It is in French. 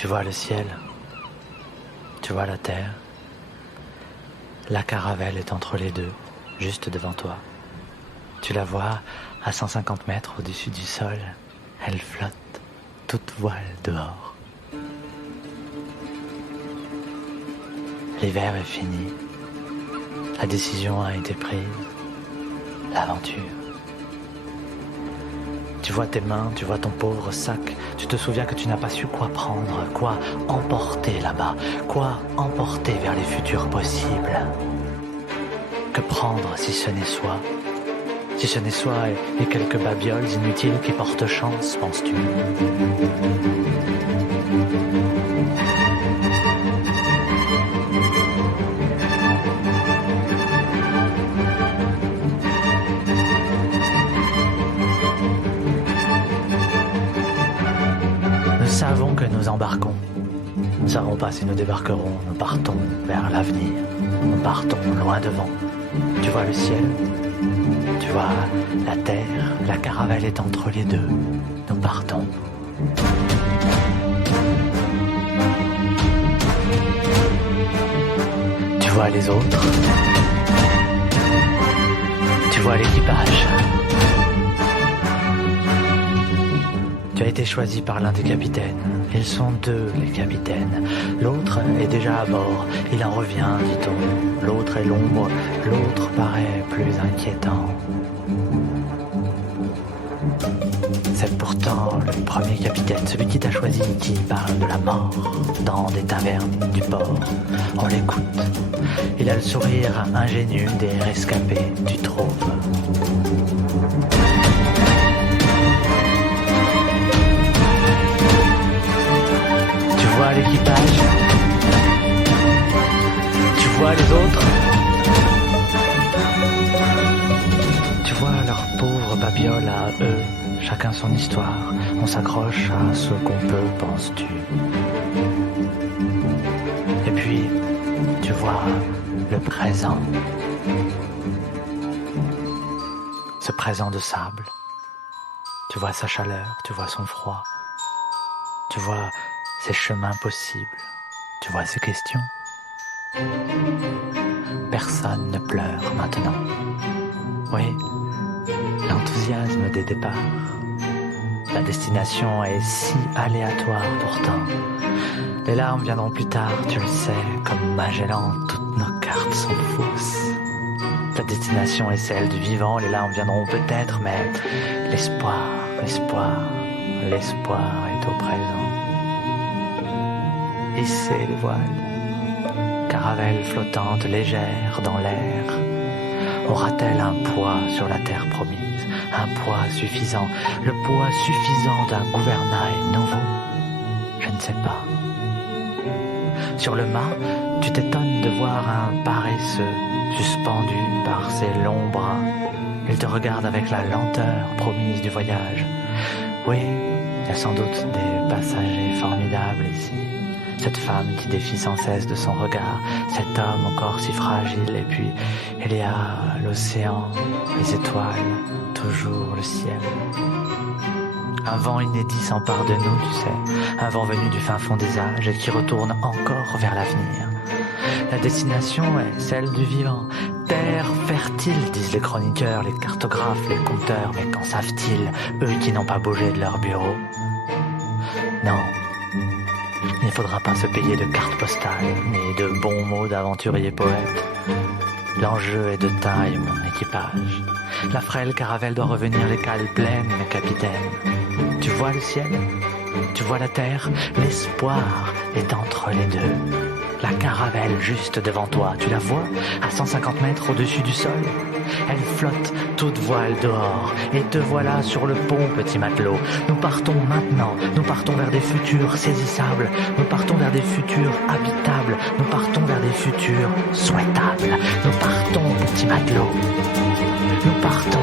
Tu vois le ciel, tu vois la terre. La caravelle est entre les deux, juste devant toi. Tu la vois à 150 mètres au-dessus du sol. Elle flotte, toute voile dehors. L'hiver est fini. La décision a été prise. L'aventure. Tu vois tes mains, tu vois ton pauvre sac. Tu te souviens que tu n'as pas su quoi prendre, quoi emporter là-bas, quoi emporter vers les futurs possibles. Que prendre si ce n'est soi? Si ce n'est soi et quelques babioles inutiles qui portent chance, penses-tu? Nous savons que nous embarquons. Nous ne savons pas si nous débarquerons. Nous partons vers l'avenir. Nous partons loin devant. Tu vois le ciel? Tu vois la terre? La caravelle est entre les deux. Nous partons. Tu vois les autres? Tu vois l'équipage? Tu as été choisi par l'un des capitaines. Ils sont deux, les capitaines. L'autre est déjà à bord. Il en revient, dit-on. L'autre est l'ombre. L'autre paraît plus inquiétant. C'est pourtant le premier capitaine, celui qui t'a choisi, qui parle de la mort dans des tavernes du port. On l'écoute. Il a le sourire ingénu des rescapés, tu trouves. Tu vois l'équipage? Tu vois les autres? Tu vois leurs pauvres babioles à eux, chacun son histoire. On s'accroche à ce qu'on peut, penses-tu? Et puis, tu vois le présent. Ce présent de sable. Tu vois sa chaleur, tu vois son froid. Tu vois ses chemins possibles. Tu vois ses questions. Personne ne pleure maintenant. Oui, l'enthousiasme des départs. La destination est si aléatoire pourtant. Les larmes viendront plus tard, tu le sais, comme Magellan, toutes nos cartes sont fausses. La destination est celle du vivant, les larmes viendront peut-être, mais l'espoir est au présent. Hissez les voiles, caravelle flottante légère dans l'air. Aura-t-elle un poids sur la terre promise, un poids suffisant, le poids suffisant d'un gouvernail nouveau? Je ne sais pas. Sur le mât, tu t'étonnes de voir un paresseux suspendu par ses longs bras. Il te regarde avec la lenteur promise du voyage. Oui, il y a sans doute des passagers formidables ici. Cette femme qui défie sans cesse de son regard, cet homme encore si fragile, et puis il y a l'océan, les étoiles, toujours le ciel. Un vent inédit s'empare de nous, tu sais, un vent venu du fin fond des âges et qui retourne encore vers l'avenir. La destination est celle du vivant. Terre fertile, disent les chroniqueurs, les cartographes, les conteurs, mais qu'en savent-ils, eux qui n'ont pas bougé de leur bureau? Non. Il ne faudra pas se payer de cartes postales, ni de bons mots d'aventuriers poètes. L'enjeu est de taille, mon équipage. La frêle caravelle doit revenir les cales pleines, mes capitaines. Tu vois le ciel? Tu vois la terre? L'espoir est entre les deux. La caravelle juste devant toi, tu la vois, à 150 mètres au-dessus du sol? Elle flotte, toute voile dehors, et te voilà sur le pont, petit matelot. Nous partons maintenant, nous partons vers des futurs saisissables, nous partons vers des futurs habitables, nous partons vers des futurs souhaitables. Nous partons, petit matelot, nous partons.